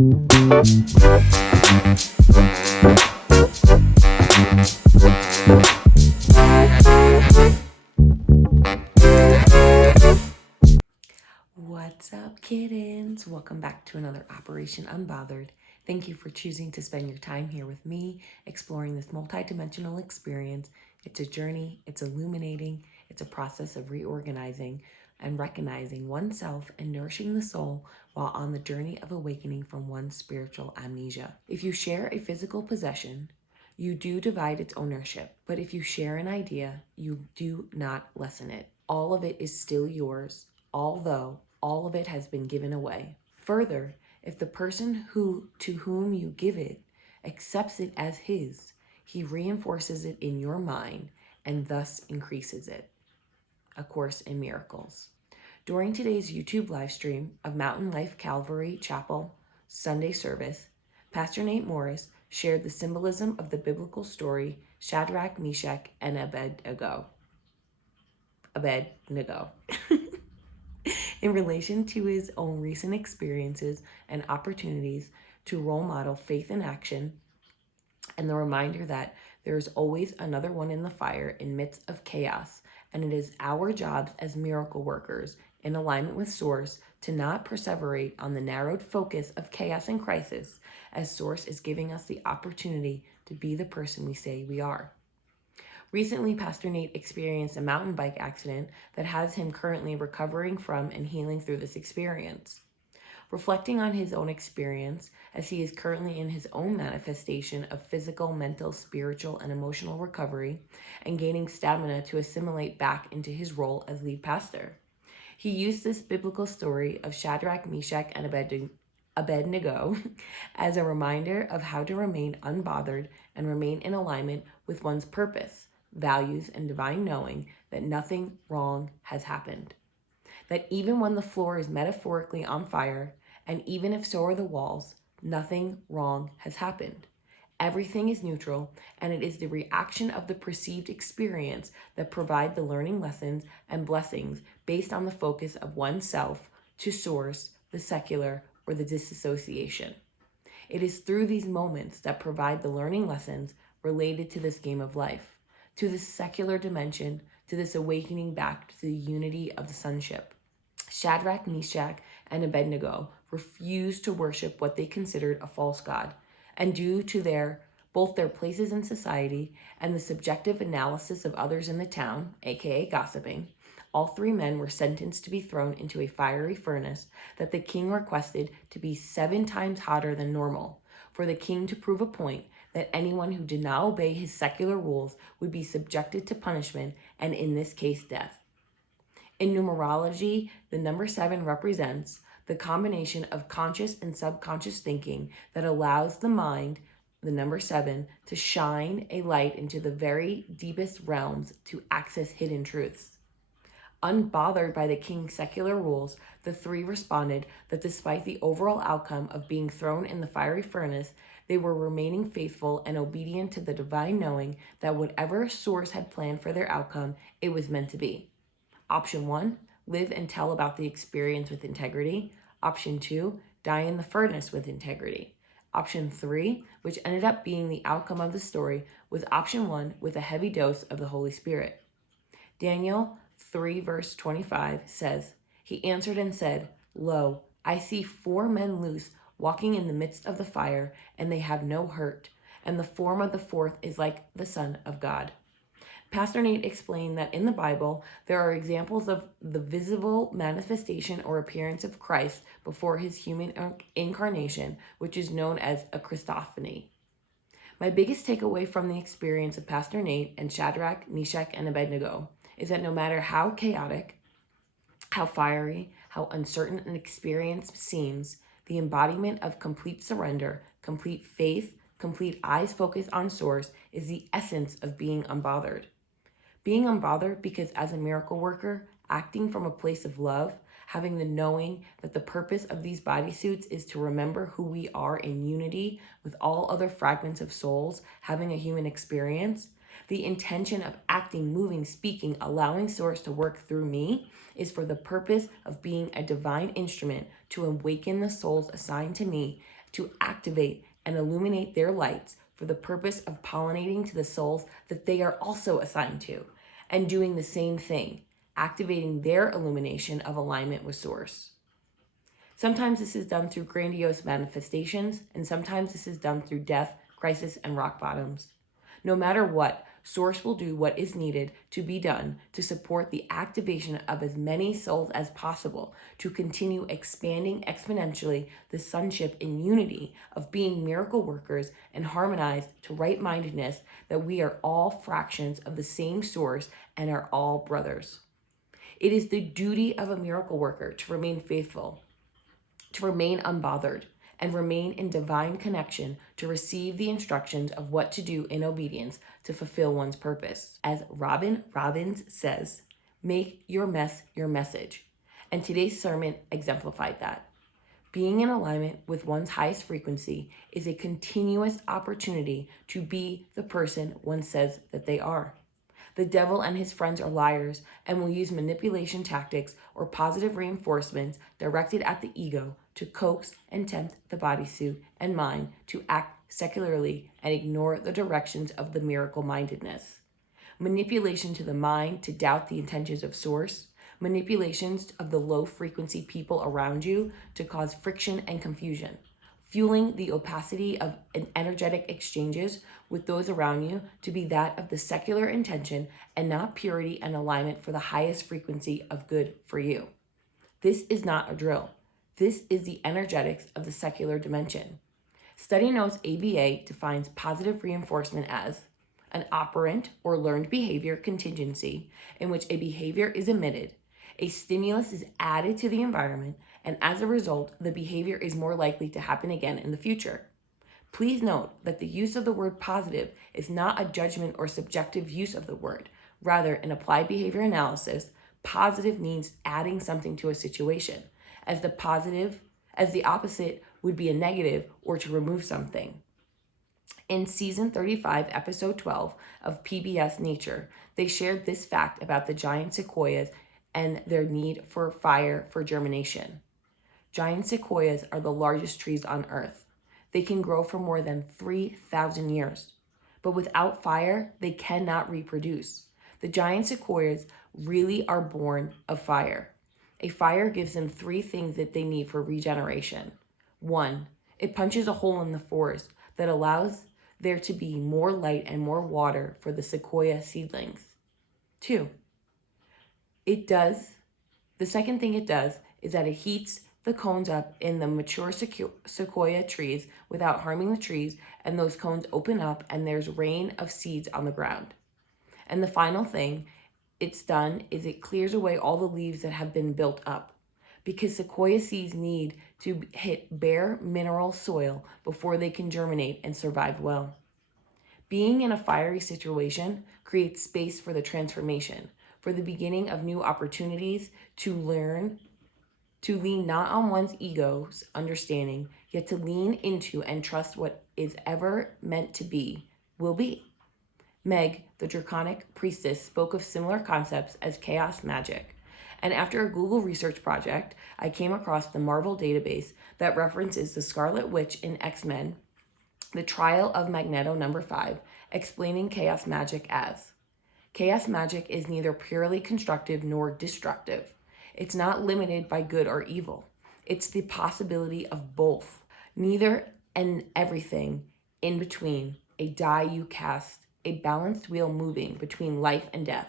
What's up, kittens? Welcome back to another Operation Unbothered. Thank you for choosing to spend your time here with me, exploring this multidimensional experience. It's a journey, it's illuminating, it's a process of reorganizing and recognizing oneself and nourishing the soul while on the journey of awakening from one's spiritual amnesia. If you share a physical possession, you do divide its ownership, but if you share an idea, you do not lessen it. All of it is still yours, although all of it has been given away. Further, if the person to whom you give it accepts it as his, he reinforces it in your mind and thus increases it. A Course in Miracles. During today's YouTube live stream of Mountain Life Calvary Chapel Sunday service, Pastor Nate Morris shared the symbolism of the biblical story Shadrach, Meshach, and Abednego. In relation to his own recent experiences and opportunities to role model faith in action, and the reminder that there is always another one in the fire in midst of chaos, and it is our jobs as miracle workers in alignment with Source to not perseverate on the narrowed focus of chaos and crisis, as Source is giving us the opportunity to be the person we say we are. Recently, Pastor Nate experienced a mountain bike accident that has him currently recovering from and healing through this experience. Reflecting on his own experience, as he is currently in his own manifestation of physical, mental, spiritual, and emotional recovery, and gaining stamina to assimilate back into his role as lead pastor. He used this biblical story of Shadrach, Meshach, and Abednego as a reminder of how to remain unbothered and remain in alignment with one's purpose, values, and divine knowing that nothing wrong has happened. That even when the floor is metaphorically on fire, and even if so are the walls, nothing wrong has happened. Everything is neutral, and it is the reaction of the perceived experience that provide the learning lessons and blessings based on the focus of oneself to Source, the secular, or the disassociation. It is through these moments that provide the learning lessons related to this game of life, to this secular dimension, to this awakening back to the unity of the sonship. Shadrach, Meshach, and Abednego refused to worship what they considered a false god, and due to both their places in society and the subjective analysis of others in the town, aka gossiping, all three men were sentenced to be thrown into a fiery furnace that the king requested to be 7 times hotter than normal, for the king to prove a point that anyone who did not obey his secular rules would be subjected to punishment, and in this case, death. In numerology, the number 7 represents the combination of conscious and subconscious thinking that allows the mind, the number 7, to shine a light into the very deepest realms to access hidden truths. Unbothered by the king's secular rules, the 3 responded that despite the overall outcome of being thrown in the fiery furnace, they were remaining faithful and obedient to the divine knowing that whatever Source had planned for their outcome, it was meant to be. Option 1, live and tell about the experience with integrity. Option 2, die in the furnace with integrity. Option 3, which ended up being the outcome of the story, was option 1 with a heavy dose of the Holy Spirit. Daniel 3 verse 25 says, "He answered and said, Lo, I see 4 men loose, walking in the midst of the fire, and they have no hurt, and the form of the 4th is like the Son of God." Pastor Nate explained that in the Bible, there are examples of the visible manifestation or appearance of Christ before his human incarnation, which is known as a Christophany. My biggest takeaway from the experience of Pastor Nate and Shadrach, Meshach, and Abednego is that no matter how chaotic, how fiery, how uncertain an experience seems, the embodiment of complete surrender, complete faith, complete eyes focused on Source is the essence of being unbothered. Being unbothered because as a miracle worker, acting from a place of love, having the knowing that the purpose of these bodysuits is to remember who we are in unity with all other fragments of souls having a human experience, the intention of acting, moving, speaking, allowing Source to work through me is for the purpose of being a divine instrument to awaken the souls assigned to me to activate and illuminate their lights for the purpose of pollinating to the souls that they are also assigned to, and doing the same thing, activating their illumination of alignment with Source. Sometimes this is done through grandiose manifestations, and sometimes this is done through death, crisis, and rock bottoms. No matter what, Source will do what is needed to be done to support the activation of as many souls as possible to continue expanding exponentially the sonship in unity of being miracle workers and harmonized to right-mindedness that we are all fractions of the same Source and are all brothers. It is the duty of a miracle worker to remain faithful, to remain unbothered, and remain in divine connection to receive the instructions of what to do in obedience to fulfill one's purpose. As Robin Robbins says, make your mess your message. And today's sermon exemplified that. Being in alignment with one's highest frequency is a continuous opportunity to be the person one says that they are. The devil and his friends are liars and will use manipulation tactics or positive reinforcements directed at the ego to coax and tempt the bodysuit and mind to act secularly and ignore the directions of the miracle-mindedness. Manipulation to the mind to doubt the intentions of Source, manipulations of the low-frequency people around you to cause friction and confusion, fueling the opacity of energetic exchanges with those around you to be that of the secular intention and not purity and alignment for the highest frequency of good for you. This is not a drill. This is the energetics of the secular dimension. Study Notes ABA defines positive reinforcement as an operant or learned behavior contingency in which a behavior is emitted, a stimulus is added to the environment, and as a result, the behavior is more likely to happen again in the future. Please note that the use of the word positive is not a judgment or subjective use of the word. Rather, in applied behavior analysis, positive means adding something to a situation, as the opposite would be a negative or to remove something. In season 35, episode 12 of PBS Nature, they shared this fact about the giant sequoias and their need for fire for germination. Giant sequoias are the largest trees on Earth. They can grow for more than 3,000 years. But without fire, they cannot reproduce. The giant sequoias really are born of fire. A fire gives them three things that they need for regeneration. 1, it punches a hole in the forest that allows there to be more light and more water for the sequoia seedlings. 2, the second thing it does is that it heats the cones up in the mature sequoia trees without harming the trees, and those cones open up and there's rain of seeds on the ground. And the final thing it's done is it clears away all the leaves that have been built up, because sequoia seeds need to hit bare mineral soil before they can germinate and survive well. Being in a fiery situation creates space for the transformation, for the beginning of new opportunities to learn, to lean not on one's ego's understanding, yet to lean into and trust what is ever meant to be, will be. Meg, the Draconic Priestess, spoke of similar concepts as chaos magic. And after a Google research project, I came across the Marvel database that references the Scarlet Witch in X-Men, the trial of Magneto number 5, explaining chaos magic as, chaos magic is neither purely constructive nor destructive. It's not limited by good or evil. It's the possibility of both, neither and everything in between, a die you cast, a balanced wheel moving between life and death.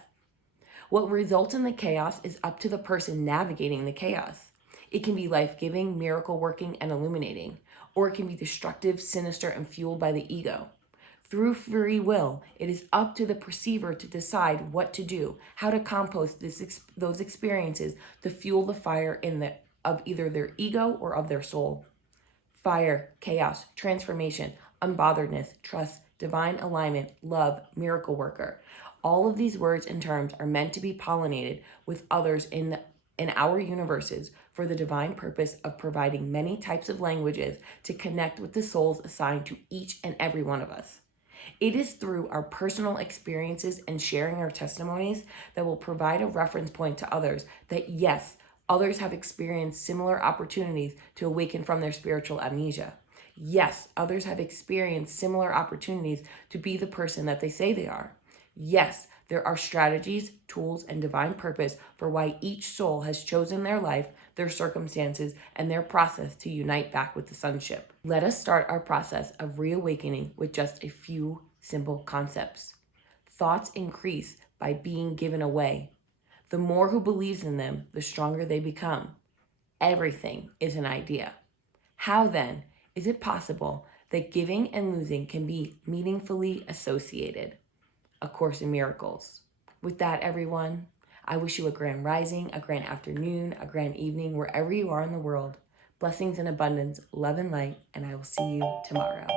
What results in the chaos is up to the person navigating the chaos. It can be life-giving, miracle-working, and illuminating, or it can be destructive, sinister, and fueled by the ego. Through free will, it is up to the perceiver to decide what to do, how to compost those experiences to fuel the fire of either their ego or of their soul. Fire, chaos, transformation, unbotheredness, trust, divine alignment, love, miracle worker. All of these words and terms are meant to be pollinated with others in our universes for the divine purpose of providing many types of languages to connect with the souls assigned to each and every one of us. It is through our personal experiences and sharing our testimonies that will provide a reference point to others that, yes, others have experienced similar opportunities to awaken from their spiritual amnesia. Yes, others have experienced similar opportunities to be the person that they say they are. Yes, there are strategies, tools, and divine purpose for why each soul has chosen their life, their circumstances, and their process to unite back with the sonship. Let us start our process of reawakening with just a few simple concepts. Thoughts increase by being given away. The more who believes in them, the stronger they become. Everything is an idea. How then is it possible that giving and losing can be meaningfully associated? A Course in Miracles. With that, everyone, I wish you a grand rising, a grand afternoon, a grand evening, wherever you are in the world. Blessings and abundance, love and light, and I will see you tomorrow.